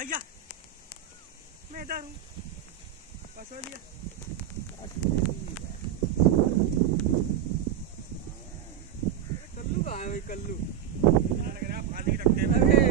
भैया मैं इधर हूँ। पसो लिया कल्लू कहाँ है भाई? कल्लू लग रहा है फांसी रखते हैं।